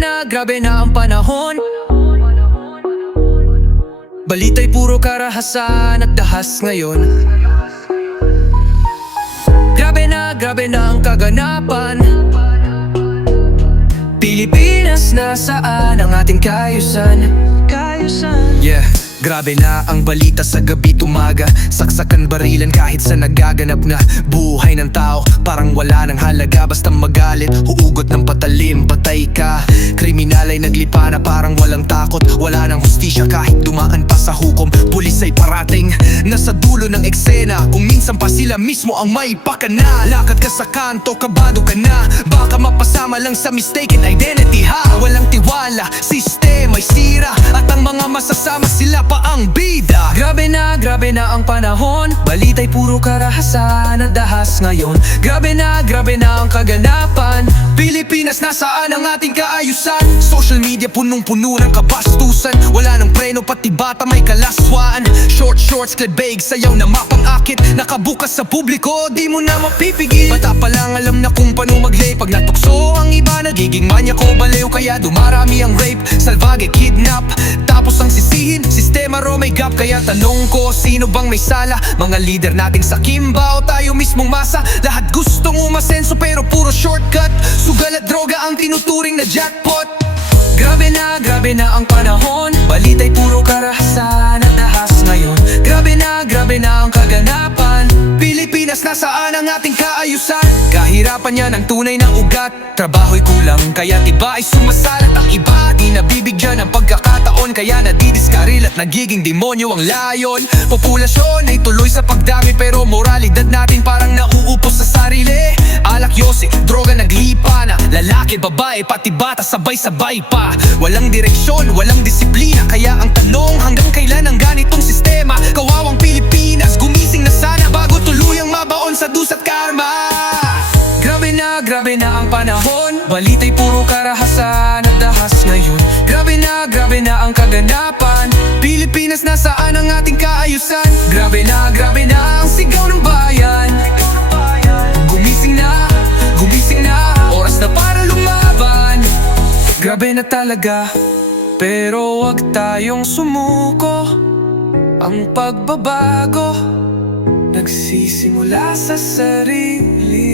na, grabe na ang panahon. Balita'y puro karahasan at dahas ngayon. Grabe na, grabe na ang kaganapan. Pilipinas, nasaan ang ating kayusan? Kayusan Yeah Grabe na ang balita sa gabi tumaga. Saksakan barilan kahit sa nagaganap na Buhay ng tao. Parang wala ng halaga Basta magalit, huugot ng patalim, Kriminal ay naglipa na parang walang takot. Wala ng hustisya kahit dumaan pa sa hukom. Pulis ay parating, nasa dulo ng eksena. Kung minsan pa sila mismo ang may pakana. Lakad ka sa kanto, kabado ka na. Baka mapasama lang sa mistaken identity ha? Walang tiwala, sistema'y sira. At ang mga masasama sila pa ang bida. Grabe na, grabe na ang panahon. Balita'y puro karahasan at dahas ngayon. Grabe na, grabe na ang kaganapan Pilipinas, nasaan ang ating kaayusan? Social media punong-puno ng kabastusan. Wala ng preno, pati bata may kalaswaan. Short shorts, klebeg, sayaw na mapang-akit. Nakabukas sa publiko, di mo na mapipigil. Bata pa lang alam na kung paano mag-lay Pag natukso ang iba, nagiging manya ko baliw. Kaya dumarami ang rape, salvage, kidnap. Tapos ang sisihin, sistema ro may gap. Kaya tanong ko, sino bang may sala? Mga leader nating sa Kimba o tayo mismong masa. Lahat gustong umasenso pero puro shortcut tinuturing na jackpot. Grabe na, grabe na ang panahon. Balita'y puro karahasan at dahas ngayon. Grabe na, grabe na ang kaganapan. Pilipinas, nasaan ang ating kaayusan? Kahirapan yan ang tunay ng ugat. Trabaho'y kulang, kaya tiba ay sumasalat ang iba Di nabibigyan ng pagkakataon. Kaya nadidiskaril at nagiging demonyo ang layon. Populasyon ay tuloy sa pagdami Pero moralidad natin parang nauupos sa sarili. Alak yosi, droga naglipa na Lalaki, babae, pati bata sabay-sabay pa? Walang direksyon, walang disiplina Kaya ang tanong hanggang kailan ang ganitong sistema? Kawawang Pilipinas, gumising na sana Bago tuluyang mabaon sa dus at karma. Grabe na, grabe na ang panahon. Balita'y puro karahasan at dahas ngayon. Grabe na, grabe na ang kaganapan. Pilipinas, nasaan ang ating kaayusan? Grabe na, grabe na ang sigaw ng Grabe na talaga Pero wag tayong sumuko. Ang pagbabago Nagsisimula sa sarili